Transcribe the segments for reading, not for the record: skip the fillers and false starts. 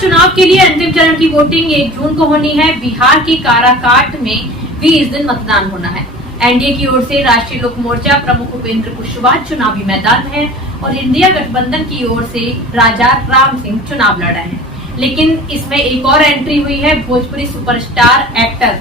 चुनाव के लिए अंतिम चरण की वोटिंग 1 जून को होनी है। बिहार की काराकाट में भी इस दिन मतदान होना है। एनडीए की ओर से राष्ट्रीय लोक मोर्चा प्रमुख उपेंद्र कुशवाहा चुनावी मैदान में है और इंडिया गठबंधन की ओर से राजा राम सिंह चुनाव लड़ रहे हैं। लेकिन इसमें एक और एंट्री हुई है भोजपुरी सुपरस्टार एक्टर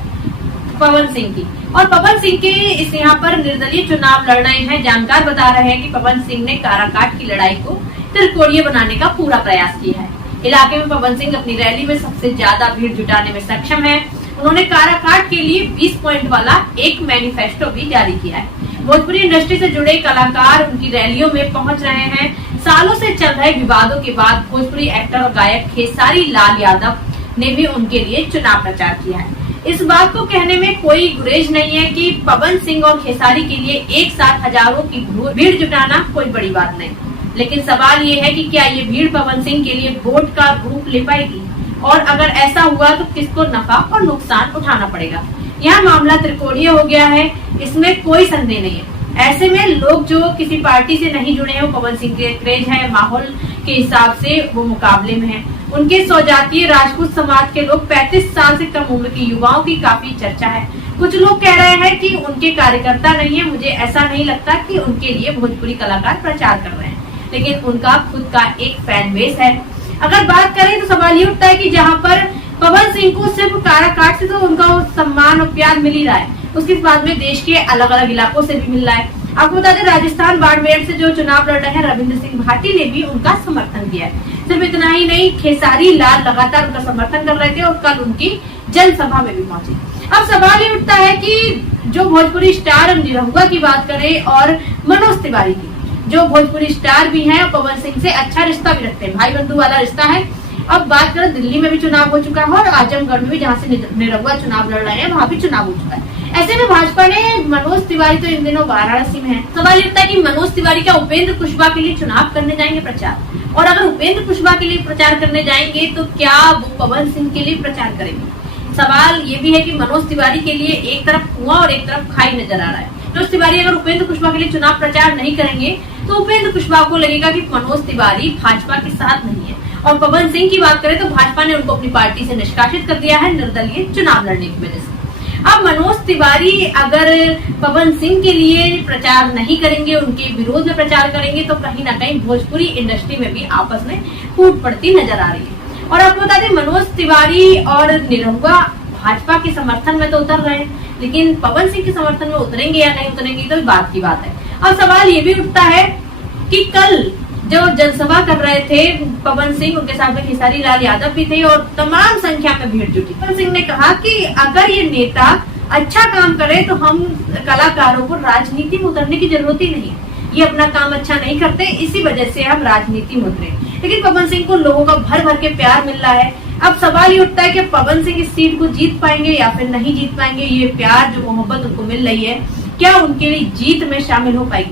पवन सिंह की, और पवन सिंह के इस यहाँ पर निर्दलीय चुनाव लड़ रहे हैं। जानकार बता रहे हैं कि पवन सिंह ने काराकाट की लड़ाई को त्रिकोणीय बनाने का पूरा प्रयास किया है। इलाके में पवन सिंह अपनी रैली में सबसे ज्यादा भीड़ जुटाने में सक्षम है। उन्होंने काराकाट के लिए 20 पॉइंट वाला एक मैनिफेस्टो भी जारी किया है। भोजपुरी इंडस्ट्री से जुड़े कलाकार उनकी रैलियों में पहुंच रहे हैं। सालों से चल रहे विवादों के बाद भोजपुरी एक्टर और गायक खेसारी लाल यादव ने भी उनके लिए चुनाव प्रचार किया है। इस बात को कहने में कोई गुरेज नहीं है कि पवन सिंह और खेसारी के लिए एक साथ हजारों की भीड़ जुटाना कोई बड़ी बात नहीं। लेकिन सवाल ये है कि क्या ये भीड़ पवन सिंह के लिए वोट का रूप ले पाएगी, और अगर ऐसा हुआ तो किसको नफा और नुकसान उठाना पड़ेगा। यह मामला त्रिकोणीय हो गया है, इसमें कोई संदेह नहीं है। ऐसे में लोग जो किसी पार्टी से नहीं जुड़े हैं, वो पवन सिंह के क्रेज है, माहौल के हिसाब से वो मुकाबले में है। उनके स्वजातीय राजपूत समाज के लोग 35 साल से कम उम्र की युवाओं की काफी चर्चा है। कुछ लोग कह रहे हैं कि उनके कार्यकर्ता नहीं है। मुझे ऐसा नहीं लगता कि उनके लिए भोजपुरी कलाकार प्रचार कर रहे हैं, लेकिन उनका खुद का एक फैन बेस है। अगर बात करें तो सवाल ये उठता है कि जहाँ पर पवन सिंह को सिर्फ काराकाट से तो उनका सम्मान और प्यार मिल ही रहा है, उसके बाद में देश के अलग अलग इलाकों से भी मिल रहा है। आपको बता दें, राजस्थान बाड़मेर से जो चुनाव लड़ रहे हैं रविंद्र सिंह भाटी ने भी उनका समर्थन किया है। सिर्फ इतना ही नहीं, खेसारी लाल लगातार उनका समर्थन कर रहे थे और कल उनकी जनसभा में भी पहुंचे। अब सवाल ये उठता है कि जो भोजपुरी स्टार निरहुआ की बात करें और मनोज तिवारी की, जो भोजपुरी स्टार भी हैं और पवन सिंह से अच्छा रिश्ता भी रखते हैं, भाई बंधु वाला रिश्ता है। अब बात करें, दिल्ली में भी चुनाव हो चुका है और आजमगढ़ में भी, जहाँ से निरहुआ चुनाव लड़ रहे हैं, वहाँ भी चुनाव हो चुका है। ऐसे में भाजपा ने मनोज तिवारी तो इन दिनों वाराणसी में है। सवाल उठता है कि मनोज तिवारी क्या उपेंद्र कुशवाहा के लिए चुनाव करने जाएंगे प्रचार, और अगर उपेंद्र कुशवाहा के लिए प्रचार करने जाएंगे तो क्या वो पवन सिंह के लिए प्रचार करेंगे। सवाल ये भी है कि मनोज तिवारी के लिए एक तरफ कुआं और एक तरफ खाई नजर आ रहा है। मनोज तिवारी अगर उपेंद्र कुशवाहा के लिए चुनाव प्रचार नहीं करेंगे तो उपेंद्र कुशवाहा को लगेगा कि मनोज तिवारी भाजपा के साथ नहीं है। और पवन सिंह की बात करें तो भाजपा ने उनको अपनी पार्टी से निष्कासित कर दिया है निर्दलीय चुनाव लड़ने की वजह से। अब मनोज तिवारी अगर पवन सिंह के लिए प्रचार नहीं करेंगे, उनके विरोध में प्रचार करेंगे, तो कहीं ना कहीं भोजपुरी इंडस्ट्री में भी आपस में फूट पड़ती नजर आ रही है। और आपको बता दें, मनोज तिवारी और निरहुआ भाजपा के समर्थन में तो उतर रहे हैं, लेकिन पवन सिंह के समर्थन में उतरेंगे या नहीं उतरेंगे तो बात की बात है। अब सवाल ये भी उठता है कि कल जो जनसभा कर रहे थे पवन सिंह, उनके साथ में खेसारी लाल यादव भी थे और तमाम संख्या में भीड़ जुटी। पवन सिंह ने कहा कि अगर ये नेता अच्छा काम करे तो हम कलाकारों को राजनीति में उतरने की जरूरत ही नहीं है। ये अपना काम अच्छा नहीं करते, इसी वजह से हम राजनीति में उतरे। लेकिन पवन सिंह को लोगों का भर भर के प्यार मिल रहा है। अब सवाल ये उठता है कि पवन सिंह इस सीट को जीत पाएंगे या फिर नहीं जीत पाएंगे। ये प्यार जो मोहब्बत उनको मिल रही है, क्या उनके लिए जीत में शामिल हो पाएगी।